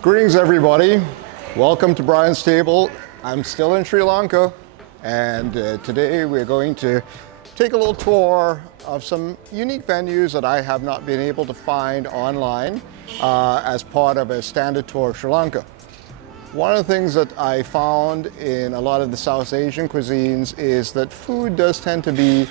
Greetings everybody, welcome to Brian's Table. I'm still in Sri Lanka and today we're going to take a little tour of some unique venues that I have not been able to find online as part of a standard tour of Sri Lanka. One of the things that I found in a lot of the South Asian cuisines is that food does tend to be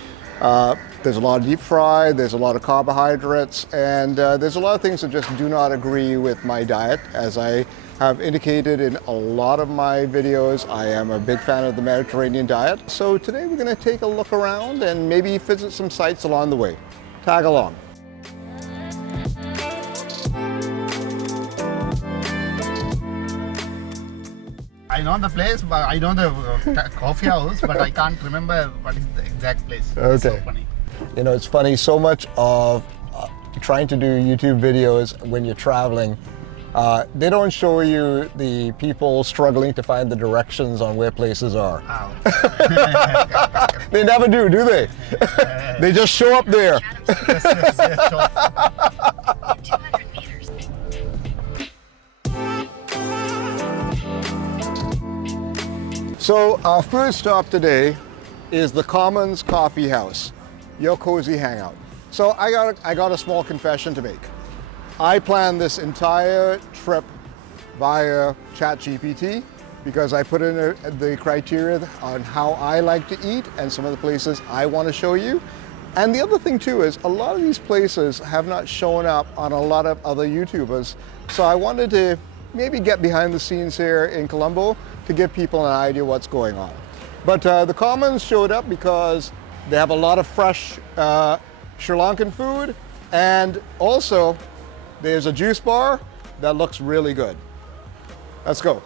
there's a lot of deep fry, there's a lot of carbohydrates, and there's a lot of things that just do not agree with my diet. As I have indicated in a lot of my videos, I am a big fan of the Mediterranean diet. So today we're going to take a look around and maybe visit some sites along the way. Tag along. I know the place, but I know the coffee house, but I can't remember what is the exact place. Okay. It's so funny. You know, it's funny, so much of trying to do YouTube videos when you're traveling, they don't show you the people struggling to find the directions on where places are. Oh. They never do they? They just show up there. Yes, sure. So our first stop today is the Commons Coffee House, your cozy hangout. So I got a small confession to make. I planned this entire trip via ChatGPT because I put in the criteria on how I like to eat and some of the places I want to show you. And the other thing too is a lot of these places have not shown up on a lot of other YouTubers. So I wanted to maybe get behind the scenes here in Colombo to give people an idea what's going on. But the Commons showed up because they have a lot of fresh Sri Lankan food, and also there's a juice bar that looks really good. Let's go.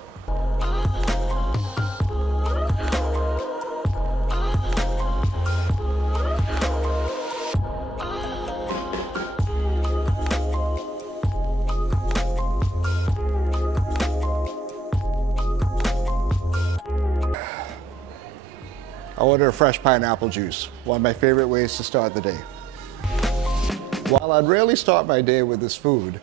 I ordered a fresh pineapple juice, one of my favorite ways to start the day. While I'd rarely start my day with this food,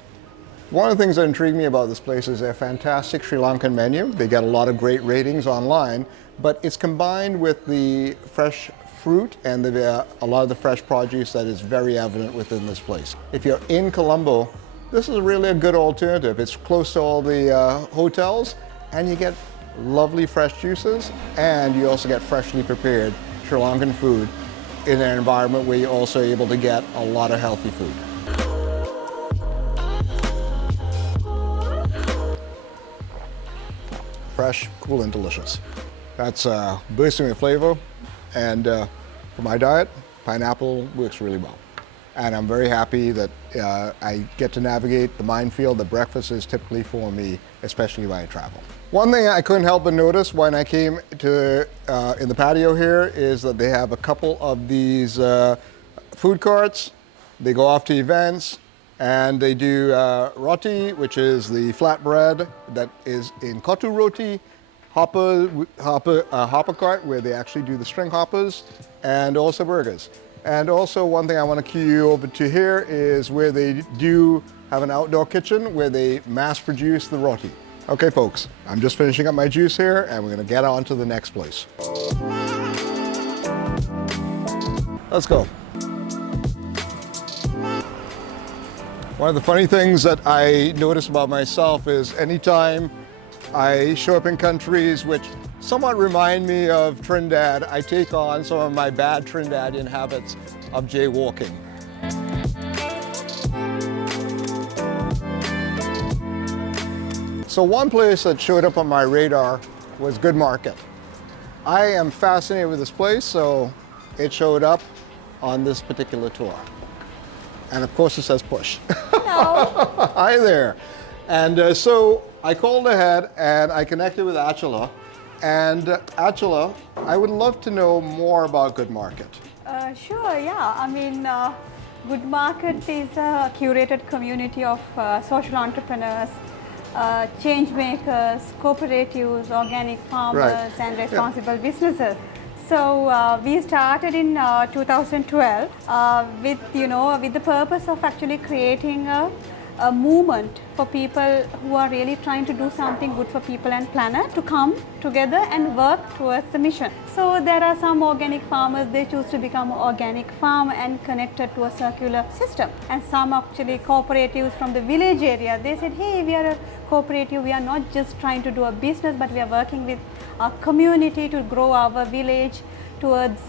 one of the things that intrigued me about this place is their fantastic Sri Lankan menu. They get a lot of great ratings online, but it's combined with the fresh fruit and a lot of the fresh produce that is very evident within this place. If you're in Colombo, this is really a good alternative. It's close to all the hotels, and you get lovely fresh juices, and you also get freshly prepared Sri Lankan food in an environment where you're also able to get a lot of healthy food. Fresh, cool, and delicious. That's bursting with flavor, and for my diet, pineapple works really well. And I'm very happy that I get to navigate the minefield that breakfast is typically for me, especially when I travel. One thing I couldn't help but notice when I came to in the patio here is that they have a couple of these food carts. They go off to events, and they do roti, which is the flatbread that is in kottu roti, hopper cart where they actually do the string hoppers, and also burgers. And also one thing I want to cue you over to here is where they do have an outdoor kitchen where they mass produce the roti. Okay folks, I'm just finishing up my juice here and we're going to get on to the next place. Let's go. One of the funny things that I notice about myself is anytime I show up in countries which somewhat remind me of Trinidad, I take on some of my bad Trinidadian habits of jaywalking. So one place that showed up on my radar was Good Market. I am fascinated with this place, so it showed up on this particular tour. And of course it says push. Hello. Hi there. And so I called ahead and I connected with Achala. And Achala, I would love to know more about Good Market. Sure, yeah. I mean, Good Market is a curated community of social entrepreneurs, change makers, cooperatives, organic farmers, and responsible businesses. So we started in 2012 with the purpose of actually creating a a movement for people who are really trying to do something good for people and planet to come together and work towards the mission. So there are some organic farmers, they choose to become an organic farm and connected to a circular system. And some actually cooperatives from the village area, they said, hey, we are a cooperative, we are not just trying to do a business, but we are working with our community to grow our village towards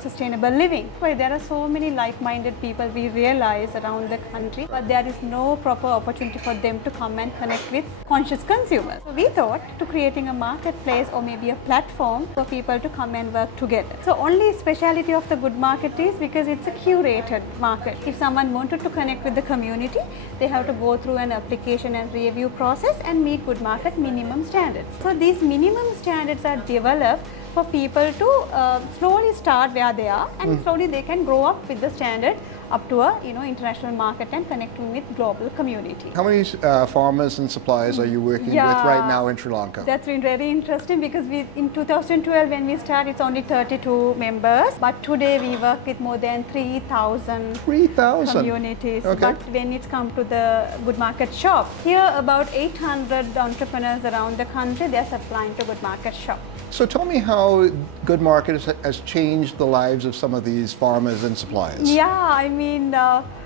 sustainable living. Well, there are so many like-minded people we realize around the country, but there is no proper opportunity for them to come and connect with conscious consumers. So we thought to creating a marketplace or maybe a platform for people to come and work together. So only speciality of the Good Market is because it's a curated market. If someone wanted to connect with the community, they have to go through an application and review process and meet Good Market minimum standards. So these minimum standards are developed for people to slowly start where they are, and slowly they can grow up with the standard up to a international market and connecting with global community. How many farmers and suppliers are you working with right now in Sri Lanka? That's been very interesting because in 2012 when we started, it's only 32 members, but today we work with more than 3,000 communities. Okay. But when it's come to the Good Market shop, here about 800 entrepreneurs around the country, they're supplying to Good Market shop. So tell me how Good Market has changed the lives of some of these farmers and suppliers. Yeah, I mean,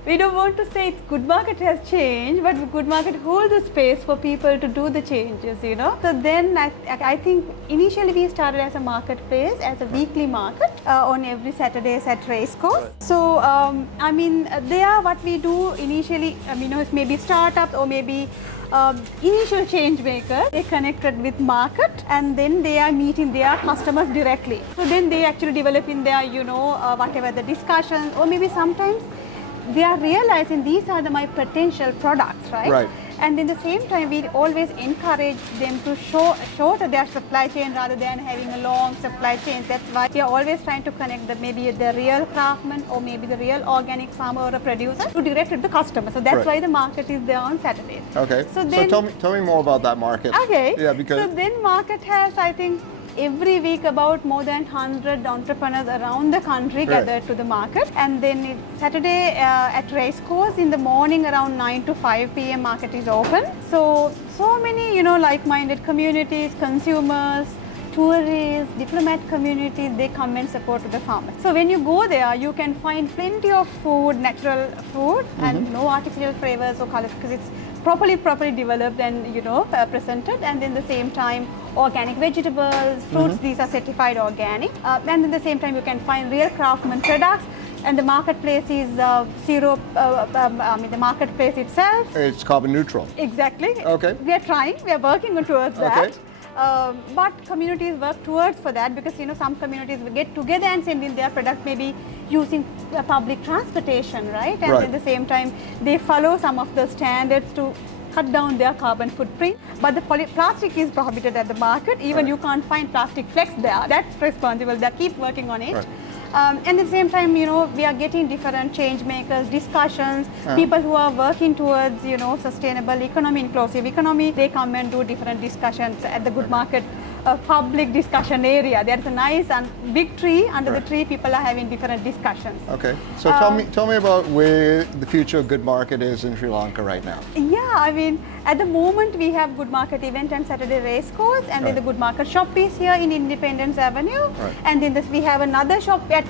we don't want to say it's Good Market has changed, but Good Market holds the space for people to do the changes, So then I think initially we started as a marketplace, as a weekly market on every Saturdays at Racecourse. So, I mean, there what we do initially, it's maybe startups or maybe initial change makers, they connected with market and then they are meeting their customers directly. So then they actually develop in their, whatever the discussions, or maybe sometimes they are realizing these are my potential products, right? Right. And in the same time, we always encourage them to shorten their supply chain rather than having a long supply chain. That's why we are always trying to connect maybe the real craftsman or maybe the real organic farmer or a producer to direct it to the customer. So that's why the market is there on Saturdays. Okay. So then, tell me more about that market. Okay. Yeah, because so then market has, I think, every week about more than 100 entrepreneurs around the country gathered to the market, and then Saturday at Racecourse in the morning around 9 to 5 p.m. market is open. So many like-minded communities, consumers, tourists, diplomat communities, they come and support the farmers. So when you go there, you can find plenty of food, natural food, and no artificial flavors or colors because it's properly developed and presented, and in the same time organic vegetables, fruits, these are certified organic, and at the same time you can find real craftsman products. And the marketplace is the marketplace itself, it's carbon neutral. Exactly. Okay. We are working towards that. But communities work towards for that because some communities will get together and send in their product maybe using public transportation, right? And at the same time they follow some of the standards to cut down their carbon footprint. But the plastic is prohibited at the market. Even you can't find plastic flecks there. That's responsible. They keep working on it. Right. And at the same time, we are getting different change makers, discussions, people who are working towards, sustainable economy, inclusive economy. They come and do different discussions at the Good Market public discussion area. There's a nice and big tree. Under the tree, people are having different discussions. Okay. So tell me about where the future of Good Market is in Sri Lanka right now. Yeah, I mean, at the moment we have Good Market event and Saturday Racecourse, and then the Good Market shop is here in Independence Avenue, and then we have another shop at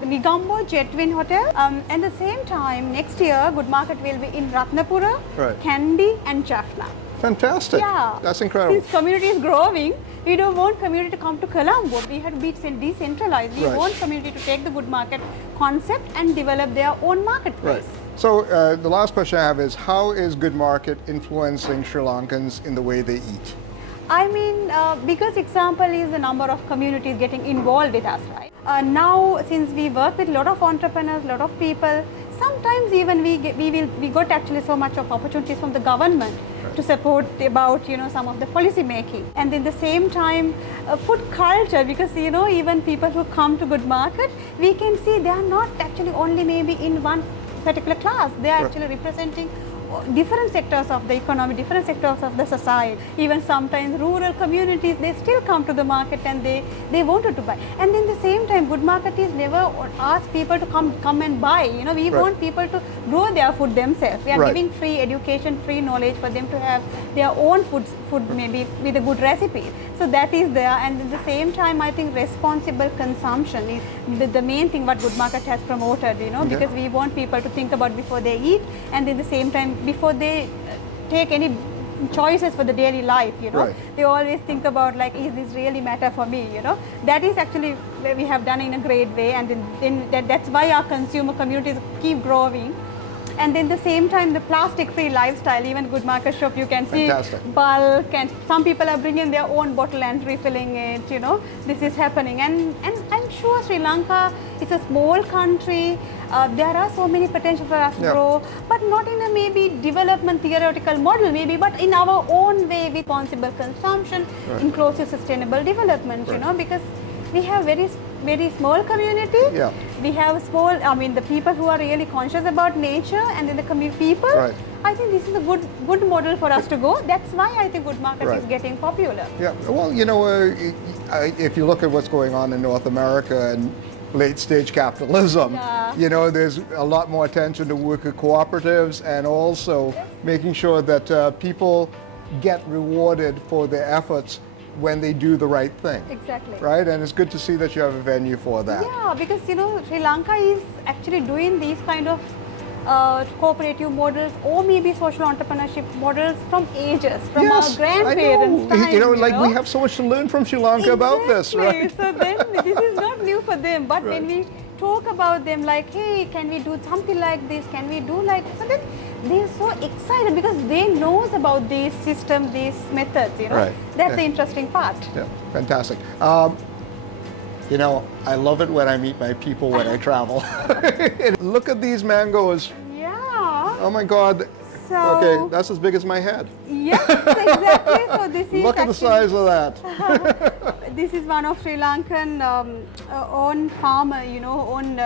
Negombo Jet Twin Hotel. At the same time, next year Good Market will be in Ratnapura, Kandy, and Jaffna. Fantastic. Yeah. That's incredible. Since community is growing, we don't want community to come to Colombo. We have to be decentralized. We want community to take the Good Market concept and develop their own marketplace. So the last question I have is, how is Good Market influencing Sri Lankans in the way they eat? I mean, biggest example is the number of communities getting involved with us, right? Now, since we work with a lot of entrepreneurs, a lot of people, sometimes even we got actually so much of opportunities from the government to support about some of the policy making, and in the same time food culture, because even people who come to Good Market, we can see they are not actually only maybe in one particular class, they are actually representing different sectors of the economy, different sectors of the society. Even sometimes rural communities, they still come to the market and they wanted to buy. And in the same time, good marketeers never ask people to come and buy. You know, we Right. want people to grow their food themselves. We are Right. giving free education, free knowledge for them to have their own food maybe with a good recipe. So that is there, and at the same time, I think responsible consumption is the main thing what Good Market has promoted. You know, Yeah. because we want people to think about before they eat, and at the same time before they take any choices for the daily life. You know, Right. they always think about like, is this really matter for me? You know, that is actually where we have done in a great way, and that's why our consumer communities keep growing. And then the same time, the plastic-free lifestyle, even Good Market shop, you can see Fantastic. bulk, and some people are bringing their own bottle and refilling it. You know, this is happening, and I'm sure Sri Lanka is a small country. There are so many potential for us to Yeah. grow, but not in a maybe development theoretical model, maybe, but in our own way, with responsible consumption, Right. inclusive sustainable development. You Right. know, because we have very small community. Yeah. We have small, I mean, the people who are really conscious about nature, and then the people. Right. I think this is a good model for us to go. That's why I think Good Market Right. is getting popular. Yeah, well, you know, if you look at what's going on in North America and late stage capitalism, Yeah. you know, there's a lot more attention to worker cooperatives and also making sure that people get rewarded for their efforts when they do the right thing. Exactly. Right? And it's good to see that you have a venue for that. Yeah, because you know, Sri Lanka is actually doing these kind of cooperative models or maybe social entrepreneurship models from ages, from Yes, our grandparents' I know. time. You know, like we have so much to learn from Sri Lanka about this, Exactly. right? So then this is not new for them, but when Right. we talk about them like, hey, can we do something like this? Can we do like, so then they're so excited because they knows about this system, these methods, you know. Right. That's Yeah. the interesting part. Yeah, fantastic. You know, I love it when I meet my people when I travel. Look at these mangoes. Yeah. Oh my God. So, Okay, that's as big as my head. yes, exactly. So this is Look at the actually- size of that. This is one of Sri Lankan own farmer, you know, own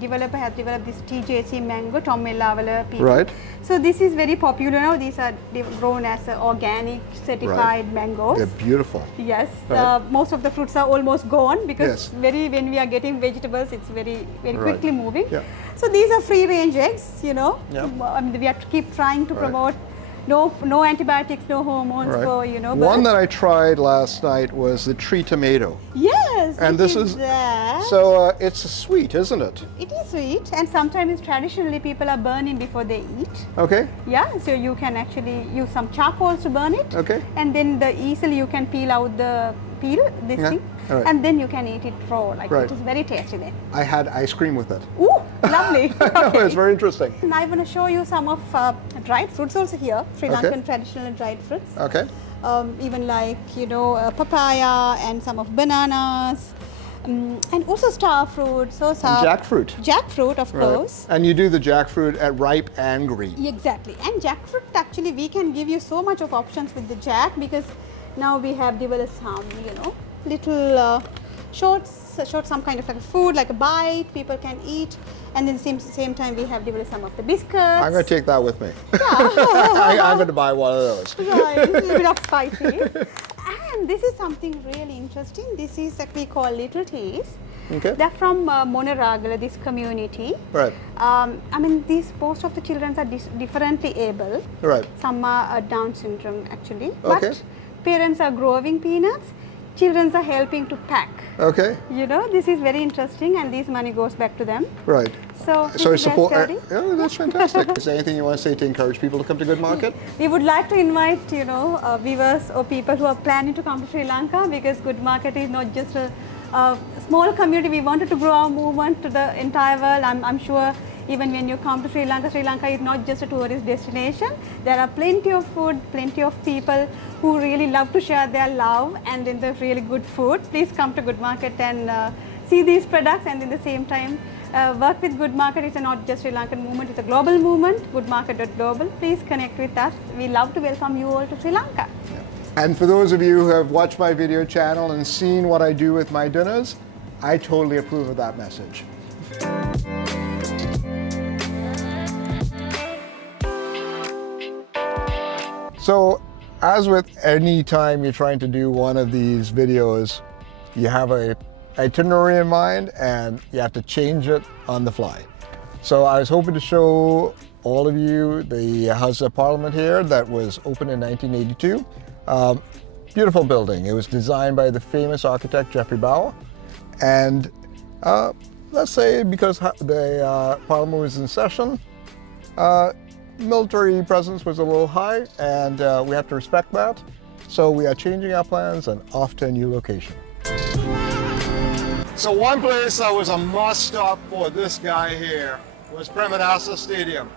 developer has developed this TJC mango, Tommellavala people. Right. So this is very popular now. These are grown as organic certified mangoes. They're beautiful. Yes, Right. most of the fruits are almost gone because Yes. when we are getting vegetables, it's very Right. quickly moving. Yeah. So these are free range eggs, you know. Yeah. I mean, we have to keep trying to Right. promote no antibiotics, no hormones for, you know. One birds. that I tried last night was the tree tomato. Yes, And this this is that. so it's sweet, isn't it? It is sweet, and sometimes traditionally people are burning before they eat. Okay. Yeah, so you can actually use some charcoal to burn it. Okay. And then easily you can peel out this Yeah, thing, all right. and then you can eat it raw. Like Right. it is very tasty then. I had ice cream with it. Ooh, lovely. No, Okay. it's very interesting. And I want to show you some of dried fruits also here, Sri Okay. Lankan traditional dried fruits. Okay. Even like, you know, papaya and some of bananas, and also star fruit, And jackfruit. Jackfruit, of Right. course. And you do the jackfruit at ripe and green. Exactly. And jackfruit, actually, we can give you so much of options with the jack because now we have developed some, you know, little shorts, some kind of like food, like a bite people can eat. And then same time we have developed some of the biscuits. I'm going to take that with me. Yeah. I'm going to buy one of those. Right, a little bit of spicy. And this is something really interesting. This is that we call little teas. Okay. They're from Monaragala, this community. Right. I mean, most of the children are differently able. Right. Some are Down syndrome actually. Okay. But parents are growing peanuts. Children are helping to pack. Okay. You know, this is very interesting, and this money goes back to them. Right. So, So this is their support. story. Yeah, that's fantastic. Is there anything you want to say to encourage people to come to Good Market? We would like to invite, you know, viewers or people who are planning to come to Sri Lanka, because Good Market is not just a small community. We wanted to grow our movement to the entire world. I'm sure even when you come to Sri Lanka is not just a tourist destination. There are plenty of food, plenty of people who really love to share their love and in the really good food. Please come to Good Market and see these products, and in the same time work with Good Market. It's not just Sri Lankan movement, it's a global movement, goodmarket.global. Please connect with us. We love to welcome you all to Sri Lanka. And for those of you who have watched my video channel and seen what I do with my dinners, I totally approve of that message. So, as with any time you're trying to do one of these videos, you have a itinerary in mind and you have to change it on the fly. So I was hoping to show all of you the House of Parliament here that was opened in 1982. Beautiful building. It was designed by the famous architect Geoffrey Bower. And let's say because the Parliament was in session, military presence was a little high, and we have to respect that. So we are changing our plans and off to a new location. So one place that was a must stop for this guy here was Premadasa Stadium.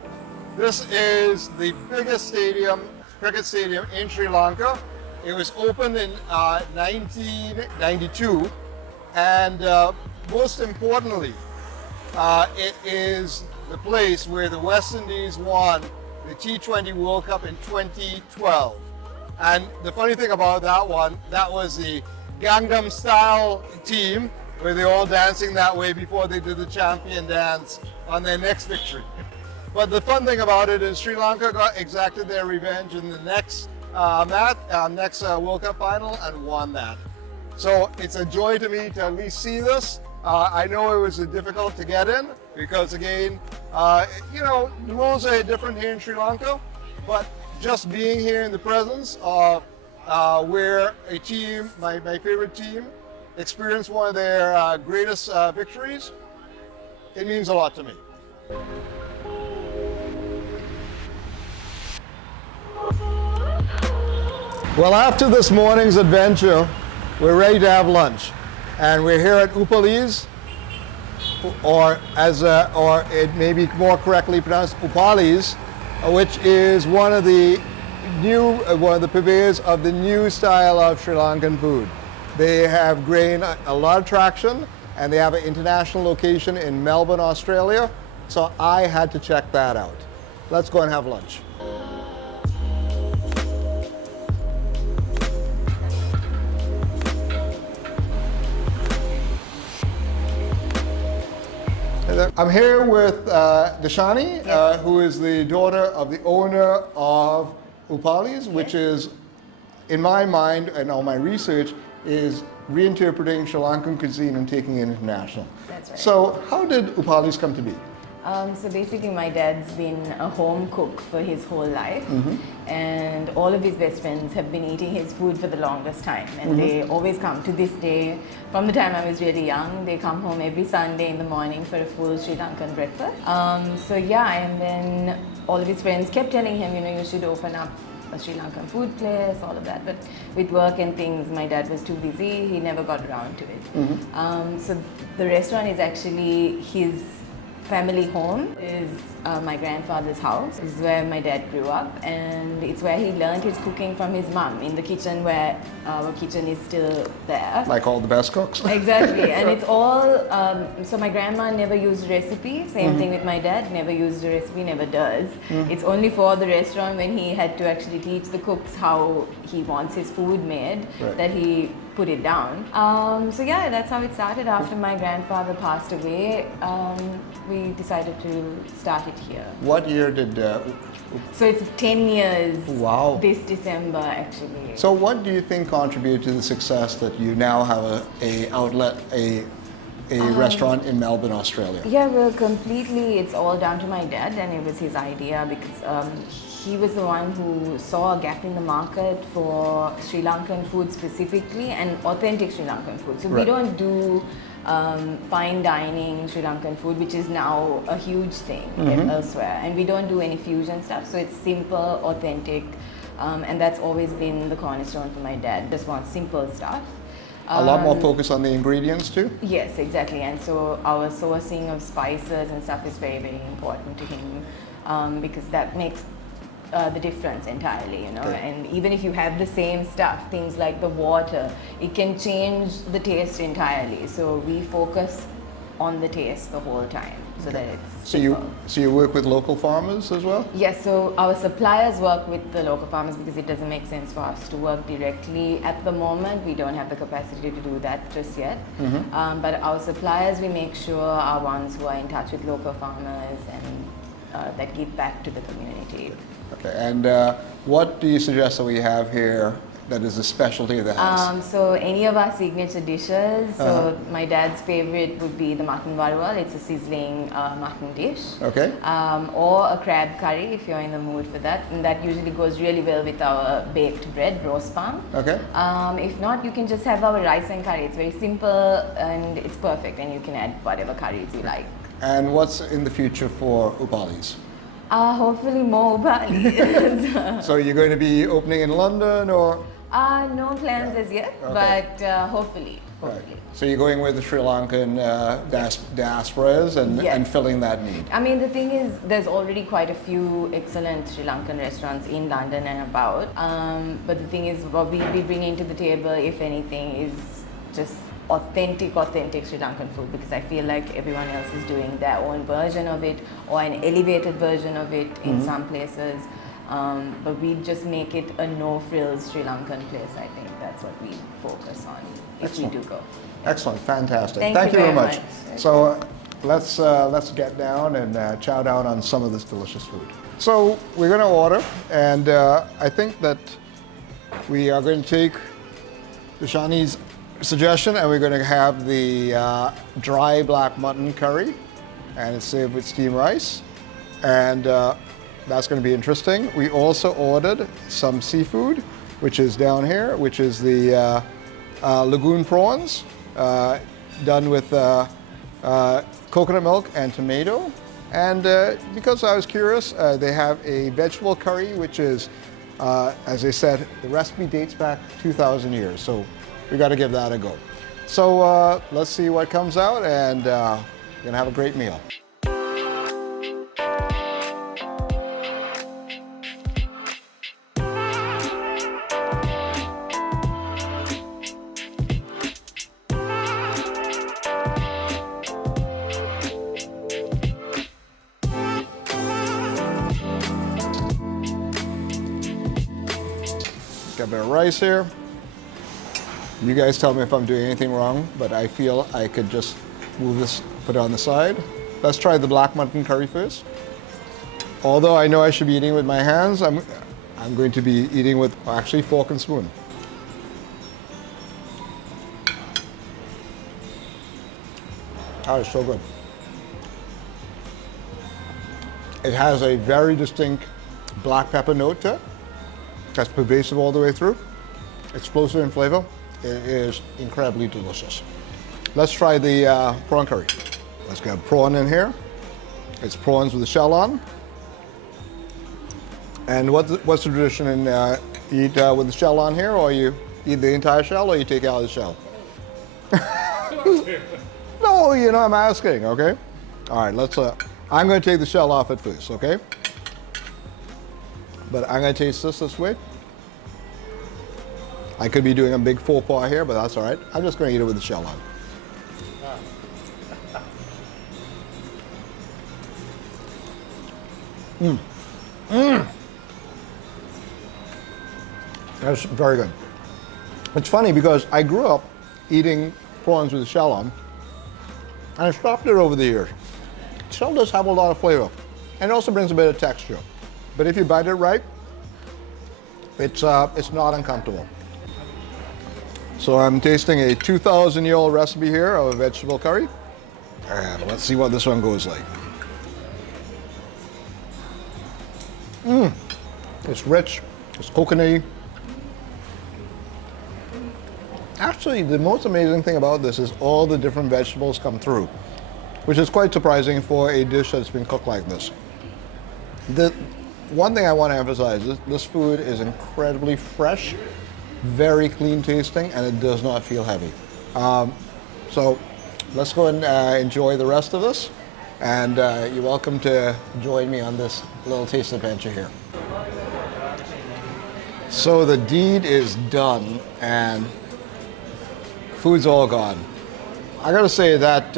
This is the biggest cricket stadium in Sri Lanka. It was opened in 1992, and most importantly, it is the place where the West Indies won the T20 World Cup in 2012. And the funny thing about that one, that was the Gangnam Style team, where they're all dancing that way before they did the champion dance on their next victory. But the fun thing about it is Sri Lanka got exacted their revenge in the next World Cup final and won that. So it's a joy to me to at least see this. I know it was difficult to get in because, again, you know, the rules are different here in Sri Lanka, but just being here in the presence of where a team, my favorite team, experienced one of their greatest victories, it means a lot to me. Well, after this morning's adventure, we're ready to have lunch, and we're here at Upali's, or it may be more correctly pronounced Upali's, which is one of the purveyors of the new style of Sri Lankan food. They have gained a lot of traction, and they have an international location in Melbourne, Australia. So I had to check that out. Let's go and have lunch. I'm here with Dashani, who is the daughter of the owner of Upali's, which is, in my mind and all my research, is reinterpreting Sri Lankan cuisine and taking it international. That's right. So how did Upali's come to be? So basically my dad's been a home cook for his whole life, and all of his best friends have been eating his food for the longest time, and they always come to this day. From the time I was really young, they come home every Sunday in the morning for a full Sri Lankan breakfast. So yeah, and then all of his friends kept telling him, you know, you should open up a Sri Lankan food place, all of that, but with work and things, my dad was too busy, he never got around to it. So the restaurant is actually his family home, is my grandfather's house. This is where my dad grew up, and it's where he learned his cooking from his mum in the kitchen, where our kitchen is still there. Like all the best cooks? Exactly, and it's all, so my grandma never used recipe, same thing with my dad, never used a recipe, never does. It's only for the restaurant when he had to actually teach the cooks how he wants his food made, that he put it down. So yeah, that's how it started. After my grandfather passed away, we decided to start it here. What year did... So it's 10 years Wow. this December, actually. So what do you think contributed to the success that you now have a restaurant in Melbourne, Australia? Yeah, well, completely, it's all down to my dad, and it was his idea because he was the one who saw a gap in the market for Sri Lankan food specifically, and authentic Sri Lankan food. So we don't do fine dining Sri Lankan food, which is now a huge thing elsewhere, and we don't do any fusion stuff, so it's simple, authentic, and that's always been the cornerstone for my dad. Just want simple stuff. A lot more focus on the ingredients too? Yes, exactly, and so our sourcing of spices and stuff is very, very important to him, because that makes the difference entirely, you know. And even if you have the same stuff, things like the water, it can change the taste entirely. So we focus on the taste the whole time, so that it's so you work with local farmers as well? Yes, so our suppliers work with the local farmers because it doesn't make sense for us to work directly at the moment. We don't have the capacity to do that just yet. But our suppliers, we make sure, are ones who are in touch with local farmers and that give back to the community. Okay, and what do you suggest that we have here that is a specialty of the house? So any of our signature dishes. So my dad's favorite would be the mutton varwal. It's a sizzling mutton dish. Okay. Or a crab curry if you're in the mood for that. And that usually goes really well with our baked bread, roast palm. Okay. If not, you can just have our rice and curry. It's very simple and it's perfect, and you can add whatever curries you like. And what's in the future for Upali's? Hopefully more Upali. So you're going to be opening in London or? No plans as yet, Okay. but hopefully. Right. So you're going with the Sri Lankan diasporas and, Yes. and filling that need. I mean, the thing is, there's already quite a few excellent Sri Lankan restaurants in London and about. But the thing is, what we'll be bringing to the table, if anything, is just authentic Sri Lankan food, because I feel like everyone else is doing their own version of it or an elevated version of it in some places. But we just make it a no-frills Sri Lankan place. I think that's what we focus on if Excellent. we do go. Excellent, fantastic. Thank you very very much. much. So let's get down and chow down on some of this delicious food. So we're going to order, and I think that we are going to take Shani's suggestion, and we're going to have the dry black mutton curry, and it's served with steamed rice, and that's going to be interesting. We also ordered some seafood, which is down here, which is the lagoon prawns, done with coconut milk and tomato. And because I was curious, they have a vegetable curry, which is, as I said, the recipe dates back 2,000 years. So we got to give that a go. So let's see what comes out, and we're going to have a great meal. Got a bit of rice here. You guys tell me if I'm doing anything wrong, but I feel I could just move this, put it on the side. Let's try the black mutton curry first. Although I know I should be eating with my hands, I'm going to be eating with actually fork and spoon. Oh, it's so good. It has a very distinct black pepper note to it that's pervasive all the way through. Explosive in flavor. It is incredibly delicious. Let's try the prawn curry. Let's get prawn in here. It's prawns with the shell on. And what's the tradition in eat with the shell on here, or you eat the entire shell, or you take out the shell? No, you know, I'm asking, okay? All right, let's, I'm gonna take the shell off at first, okay? But I'm gonna taste this way. I could be doing a big faux pas here, but that's all right. I'm just gonna eat it with the shell on. That's very good. It's funny because I grew up eating prawns with the shell on, and I stopped it over the years. Shell does have a lot of flavor, and it also brings a bit of texture. But if you bite it right, it's not uncomfortable. So I'm tasting a 2,000-year-old recipe here of a vegetable curry, and let's see what this one goes like. It's rich, it's coconutty. Actually, the most amazing thing about this is all the different vegetables come through, which is quite surprising for a dish that's been cooked like this. The one thing I want to emphasize is this food is incredibly fresh, very clean tasting, and it does not feel heavy. So let's go and enjoy the rest of this, and you're welcome to join me on this little taste adventure here. So the deed is done, and food's all gone. I gotta say that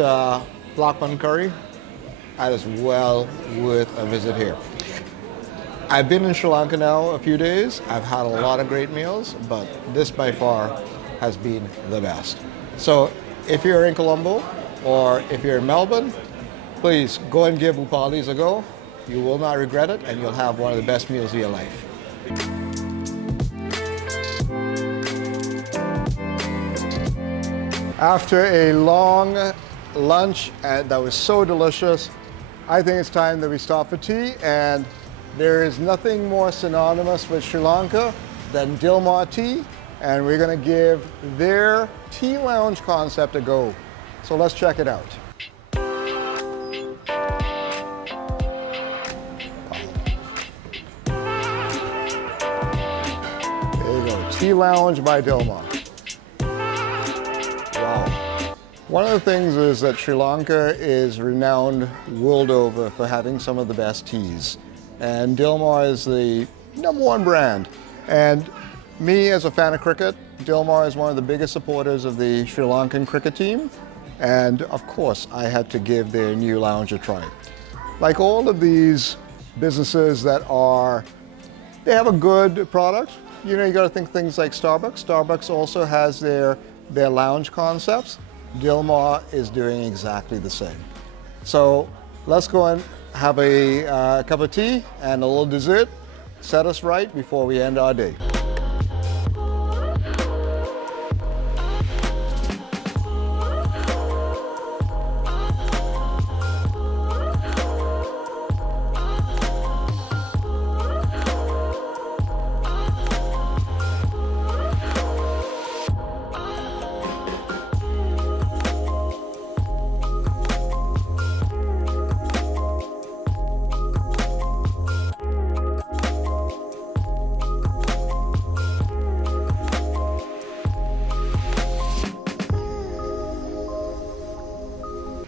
black mutton curry, that is well worth a visit here. I've been in Sri Lanka now a few days. I've had a lot of great meals, but this by far has been the best. So if you're in Colombo or if you're in Melbourne, please go and give Upali's a go. You will not regret it, and you'll have one of the best meals of your life. After a long lunch that was so delicious, I think it's time that we stop for tea, and there is nothing more synonymous with Sri Lanka than Dilmar Tea, and we're going to give their tea lounge concept a go. So let's check it out. There you go, Tea Lounge by Dilmar. Wow. One of the things is that Sri Lanka is renowned world over for having some of the best teas. And Dilmar is the #1 brand. And me, as a fan of cricket, Dilmar is one of the biggest supporters of the Sri Lankan cricket team. And of course, I had to give their new lounge a try. Like all of these businesses that they have a good product. You know, you got to think things like Starbucks. Starbucks also has their lounge concepts. Dilmar is doing exactly the same. So let's go and have a cup of tea and a little dessert. Set us right before we end our day.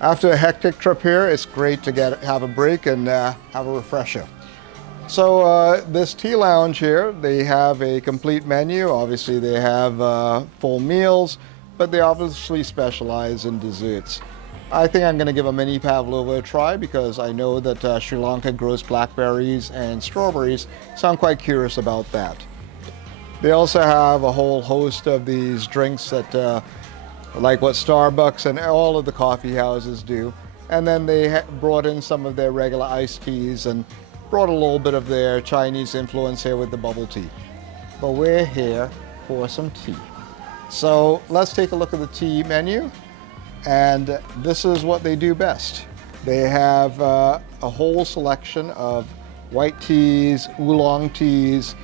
After a hectic trip here, it's great to have a break and have a refresher. So this tea lounge here, they have a complete menu. Obviously they have full meals, but they obviously specialize in desserts. I think I'm going to give a mini pavlova a try because I know that Sri Lanka grows blackberries and strawberries, so I'm quite curious about that. They also have a whole host of these drinks that like what Starbucks and all of the coffee houses do. And then they brought in some of their regular iced teas and brought a little bit of their Chinese influence here with the bubble tea. But we're here for some tea. So let's take a look at the tea menu. And this is what they do best. They have a whole selection of white teas, oolong teas,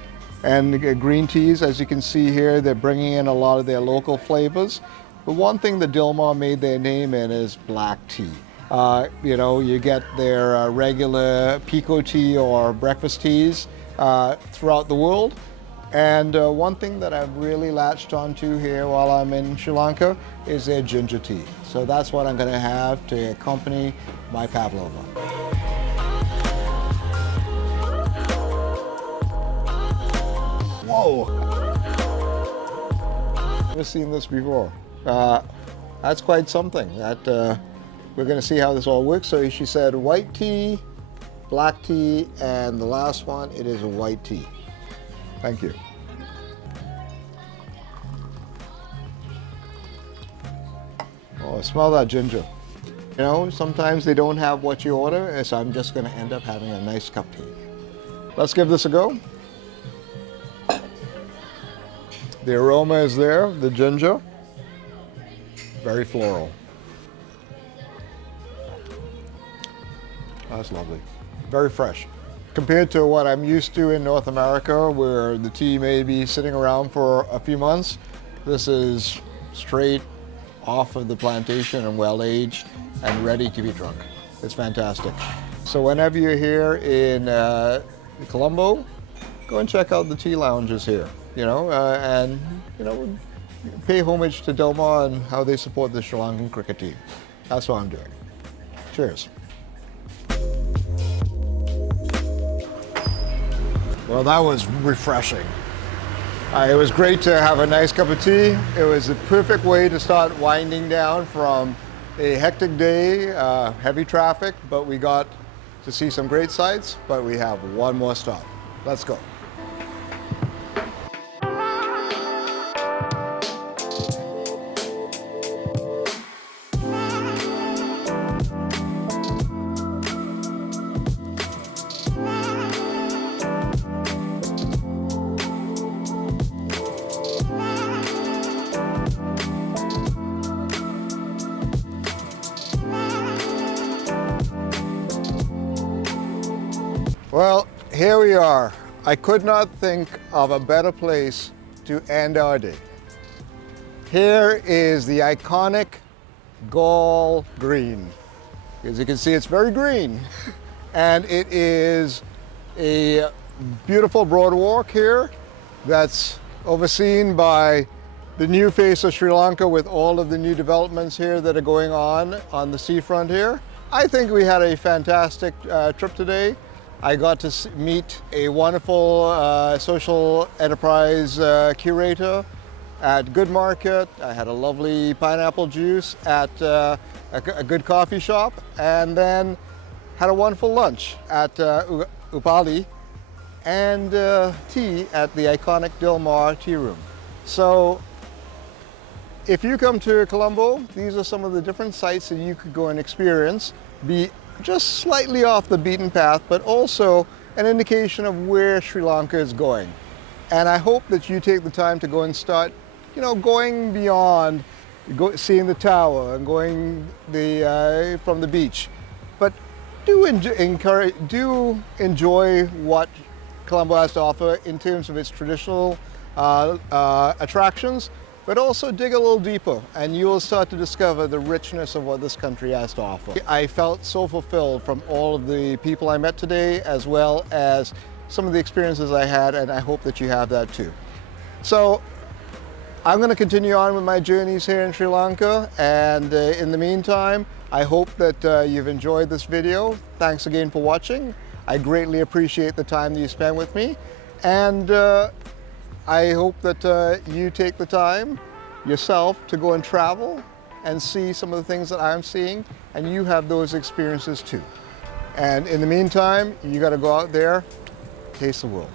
and green teas. As you can see here, they're bringing in a lot of their local flavors. But one thing that Dilmar made their name in is black tea. You know, you get their regular pico tea or breakfast teas throughout the world. And one thing that I've really latched onto here while I'm in Sri Lanka is their ginger tea. So that's what I'm going to have to accompany my pavlova. Whoa! Never seen this before. That's quite something. We're going to see how this all works. So she said white tea, black tea, and the last one, it is a white tea. Thank you. Oh, smell that ginger. You know, sometimes they don't have what you order, so I'm just going to end up having a nice cupcake. Let's give this a go. The aroma is there, the ginger. Very floral. That's lovely. Very fresh. Compared to what I'm used to in North America, where the tea may be sitting around for a few months, this is straight off of the plantation and well aged and ready to be drunk. It's fantastic. So whenever you're here in Colombo, go and check out the tea lounges here, and pay homage to Dilmar and how they support the Sri Lankan cricket team. That's what I'm doing. Cheers. Well, that was refreshing. It was great to have a nice cup of tea. It was the perfect way to start winding down from a hectic day, heavy traffic, but we got to see some great sights, but we have one more stop. Let's go. Well, here we are. I could not think of a better place to end our day. Here is the iconic Galle Green. As you can see, it's very green. And it is a beautiful broad walk here that's overseen by the new face of Sri Lanka with all of the new developments here that are going on the seafront here. I think we had a fantastic trip today. I got to meet a wonderful social enterprise curator at Good Market. I had a lovely pineapple juice at a good coffee shop, and then had a wonderful lunch at Upali and tea at the iconic Dilmar Tea Room. So if you come to Colombo, these are some of the different sites that you could go and experience. Be just slightly off the beaten path, but also an indication of where Sri Lanka is going. And I hope that you take the time to go and start, going beyond, seeing the tower and going from the beach. But do enjoy what Colombo has to offer in terms of its traditional attractions, but also dig a little deeper and you will start to discover the richness of what this country has to offer. I felt so fulfilled from all of the people I met today, as well as some of the experiences I had, and I hope that you have that too. So I'm going to continue on with my journeys here in Sri Lanka, and in the meantime, I hope that you've enjoyed this video. Thanks again for watching. I greatly appreciate the time that you spent with me, and I hope that you take the time yourself to go and travel and see some of the things that I'm seeing, and you have those experiences too. And in the meantime, you got to go out there, taste the world.